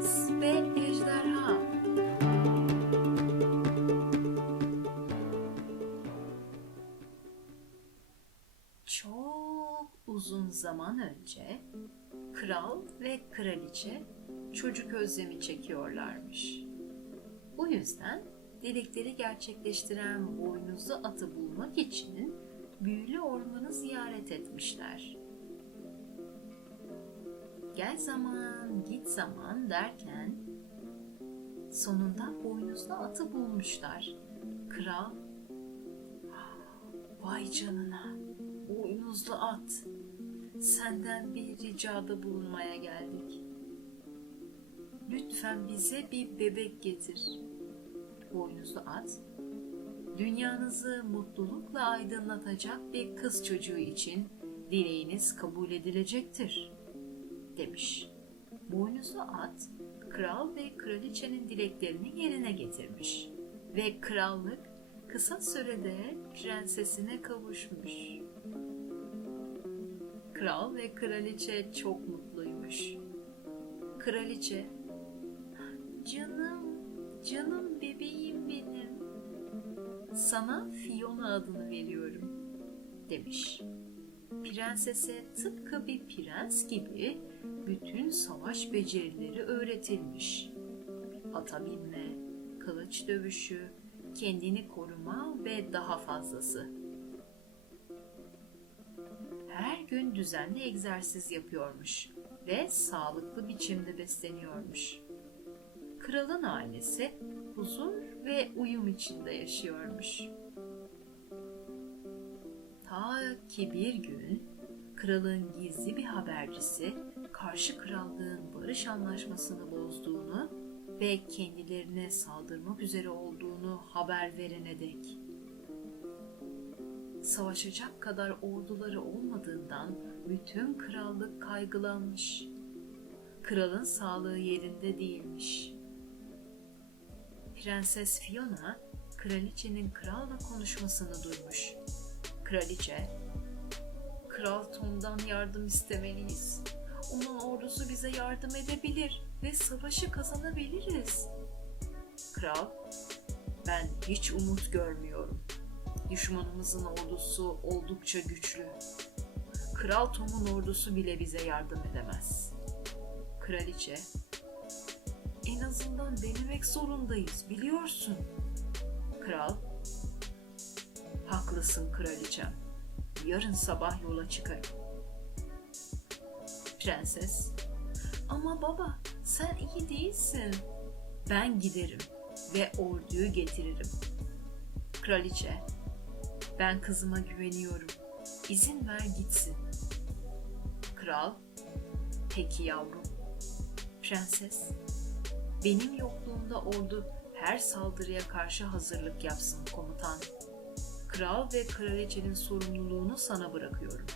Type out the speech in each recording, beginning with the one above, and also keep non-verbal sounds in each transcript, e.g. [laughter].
Ve Ejderha Çok uzun zaman önce kral ve kraliçe çocuk özlemi çekiyorlarmış. Bu yüzden dilekleri gerçekleştiren boynuzlu atı bulmak için büyülü ormanı ziyaret etmişler. Gel zaman, git zaman derken sonunda boynuzlu atı bulmuşlar. Kral, vay canına, boynuzlu at, senden bir ricada bulunmaya geldik. Lütfen bize bir bebek getir. Boynuzlu at, dünyanızı mutlulukla aydınlatacak bir kız çocuğu için dileğiniz kabul edilecektir, demiş. Boynuzlu at, kral ve kraliçenin dileklerini yerine getirmiş ve krallık kısa sürede prensesine kavuşmuş. Kral ve kraliçe çok mutluymuş. Kraliçe, canım, canım bebeğim benim. Sana Fiona adını veriyorum, demiş. Prensese tıpkı bir prens gibi bütün savaş becerileri öğretilmiş. Ata binme, kılıç dövüşü, kendini koruma ve daha fazlası. Her gün düzenli egzersiz yapıyormuş ve sağlıklı biçimde besleniyormuş. Kralın ailesi huzur ve uyum içinde yaşıyormuş. Ta ki bir gün kralın gizli bir habercisi karşı krallığın barış anlaşmasını bozduğunu ve kendilerine saldırmak üzere olduğunu haber verene dek. Savaşacak kadar orduları olmadığından bütün krallık kaygılanmış. Kralın sağlığı yerinde değilmiş. Prenses Fiona, kraliçenin kralla konuşmasını duymuş. Kraliçe, Kral Tom'dan yardım istemeliyiz. Onun ordusu bize yardım edebilir ve savaşı kazanabiliriz. Kral, ben hiç umut görmüyorum. Düşmanımızın ordusu oldukça güçlü. Kral Tom'un ordusu bile bize yardım edemez. Kraliçe, en azından denemek zorundayız biliyorsun. Kral, haklısın kraliçem. Yarın sabah yola çıkarım. Prenses, ama baba sen iyi değilsin. Ben giderim ve orduyu getiririm. Kraliçe, ben kızıma güveniyorum. İzin ver gitsin. Kral, peki yavrum. Prenses, benim yokluğumda ordu her saldırıya karşı hazırlık yapsın komutan. Kral ve kraliçenin sorumluluğunu sana bırakıyorum.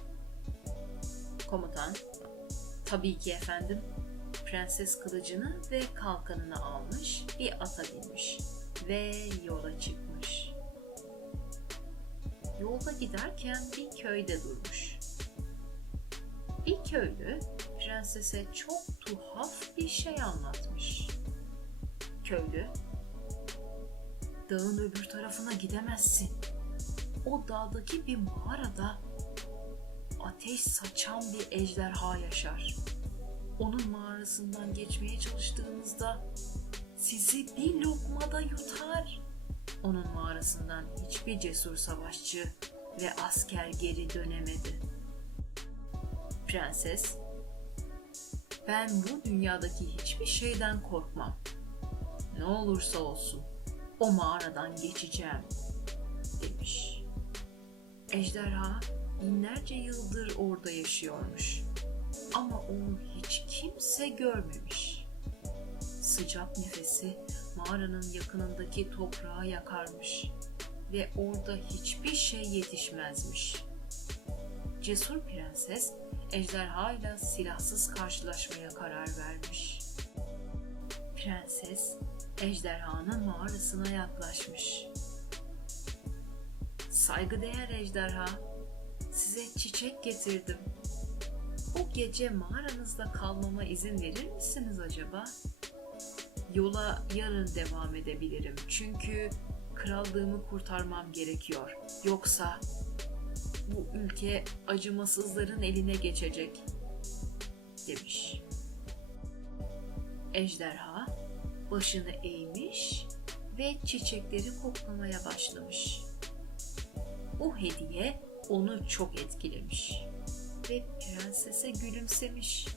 Komutan, tabii ki efendim. Prenses kılıcını ve kalkanını almış, bir ata binmiş ve yola çıkmış. Yolda giderken bir köyde durmuş. Bir köylü prensese çok tuhaf bir şey anlatmış. Köylü, dağın öbür tarafına gidemezsin. O dağdaki bir mağarada ateş saçan bir ejderha yaşar. Onun mağarasından geçmeye çalıştığınızda sizi bir lokmada yutar. Onun mağarasından hiçbir cesur savaşçı ve asker geri dönemedi. Prenses, ben bu dünyadaki hiçbir şeyden korkmam. Ne olursa olsun o mağaradan geçeceğim demiş. Ejderha binlerce yıldır orada yaşıyormuş. Ama onu hiç kimse görmemiş. Sıcak nefesi mağaranın yakınındaki toprağı yakarmış ve orada hiçbir şey yetişmezmiş. Cesur prenses ejderha ile silahsız karşılaşmaya karar vermiş. Prenses ejderhanın mağarasına yaklaşmış. Saygıdeğer ejderha, size çiçek getirdim. Bu gece mağaranızda kalmama izin verir misiniz acaba? Yola yarın devam edebilirim. Çünkü krallığımı kurtarmam gerekiyor. Yoksa bu ülke acımasızların eline geçecek." demiş. Ejderha başını eğmiş ve çiçekleri koklamaya başlamış. Bu hediye onu çok etkilemiş ve prensese gülümsemiş.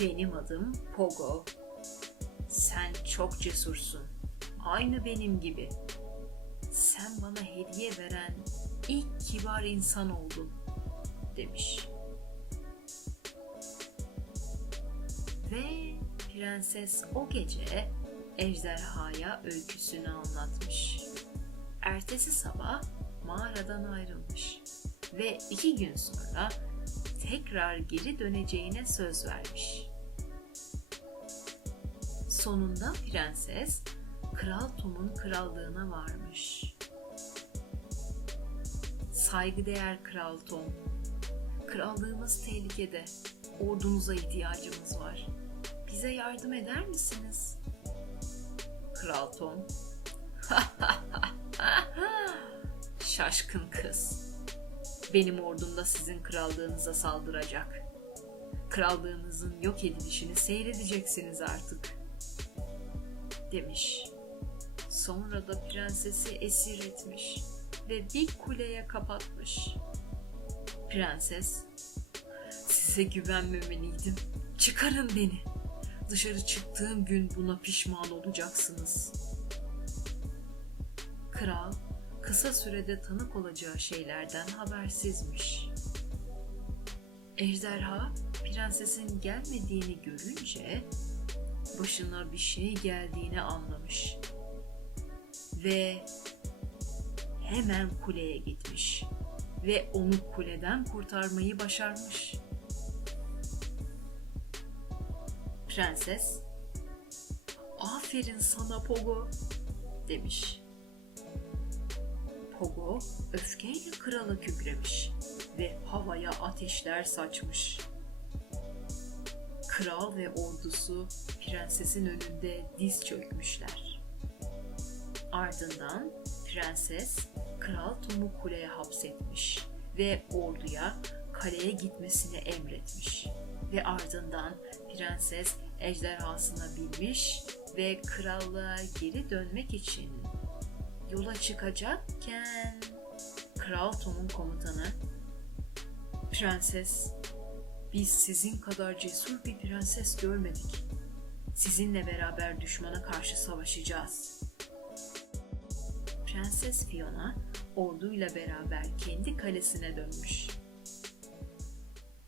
Benim adım Pogo. Sen çok cesursun. Aynı benim gibi. Sen bana hediye veren ilk kibar insan oldun, demiş. Ve prenses o gece ejderhaya öyküsünü anlatmış. Ertesi sabah mağaradan ayrılmış ve iki gün sonra tekrar geri döneceğine söz vermiş. Sonunda prenses Kral Tom'un krallığına varmış. Saygıdeğer Kral Tom, krallığımız tehlikede. Ordunuza ihtiyacımız var. Bize yardım eder misiniz? Kral Tom, [laughs] Şaşkın kız. Benim ordum da sizin krallığınıza saldıracak. Krallığınızın yok edilişini seyredeceksiniz artık. Demiş. Sonra da prensesi esir etmiş ve bir kuleye kapatmış. Prenses, size güvenmemeliydim. Çıkarın beni. Dışarı çıktığım gün buna pişman olacaksınız. Kral kısa sürede tanık olacağı şeylerden habersizmiş. Ejderha prensesin gelmediğini görünce başına bir şey geldiğini anlamış ve hemen kuleye gitmiş ve onu kuleden kurtarmayı başarmış. Prenses, "Aferin sana Pogo." demiş. Pogo öfkeyle krala kükremiş ve havaya ateşler saçmış. Kral ve ordusu prensesin önünde diz çökmüşler. Ardından prenses Kral Tom'u kuleye hapsetmiş ve orduya kaleye gitmesini emretmiş. Ve ardından prenses ejderhasına binmiş ve krallığa geri dönmek için yola çıkacakken Kral Tom'un komutanı Prenses, biz sizin kadar cesur bir prenses görmedik. Sizinle beraber düşmana karşı savaşacağız. Prenses Fiona orduyla beraber kendi kalesine dönmüş.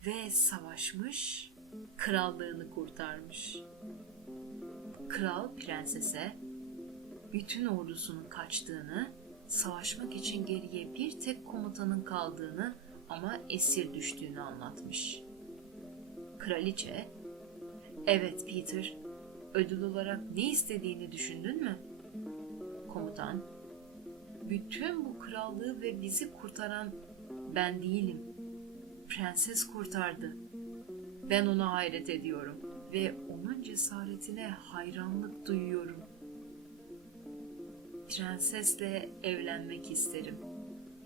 Ve savaşmış, krallığını kurtarmış. Kral prensese bütün ordusunun kaçtığını, savaşmak için geriye bir tek komutanın kaldığını ama esir düştüğünü anlatmış. Kraliçe, "Evet Peter, ödül olarak ne istediğini düşündün mü?" Komutan, "Bütün bu krallığı ve bizi kurtaran ben değilim. Prenses kurtardı. Ben ona hayret ediyorum ve onun cesaretine hayranlık duyuyorum." Prensesle evlenmek isterim.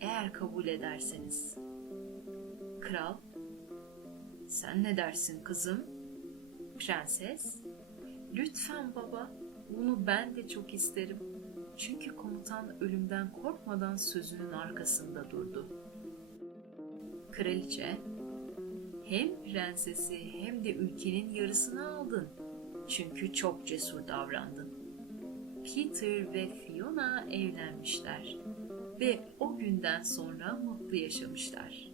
Eğer kabul ederseniz. Kral, sen ne dersin kızım? Prenses, lütfen baba, bunu ben de çok isterim. Çünkü komutan ölümden korkmadan sözünün arkasında durdu. Kraliçe, hem prensesi hem de ülkenin yarısını aldın. Çünkü çok cesur davrandın. Peter ve Fiona evlenmişler ve o günden sonra mutlu yaşamışlar.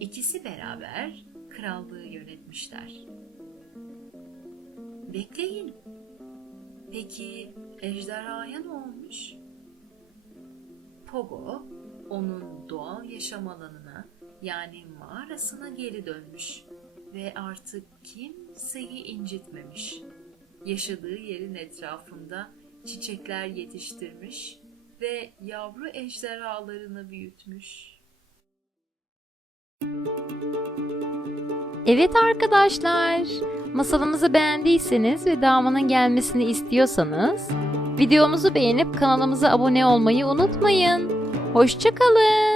İkisi beraber krallığı yönetmişler. Bekleyin. Peki ejderhaya ne olmuş? Pogo onun doğal yaşam alanına yani mağarasına geri dönmüş ve artık kimseyi incitmemiş. Yaşadığı yerin etrafında çiçekler yetiştirmiş ve yavru ejderhalarını büyütmüş. Evet arkadaşlar, masalımızı beğendiyseniz ve devamının gelmesini istiyorsanız videomuzu beğenip kanalımıza abone olmayı unutmayın. Hoşçakalın.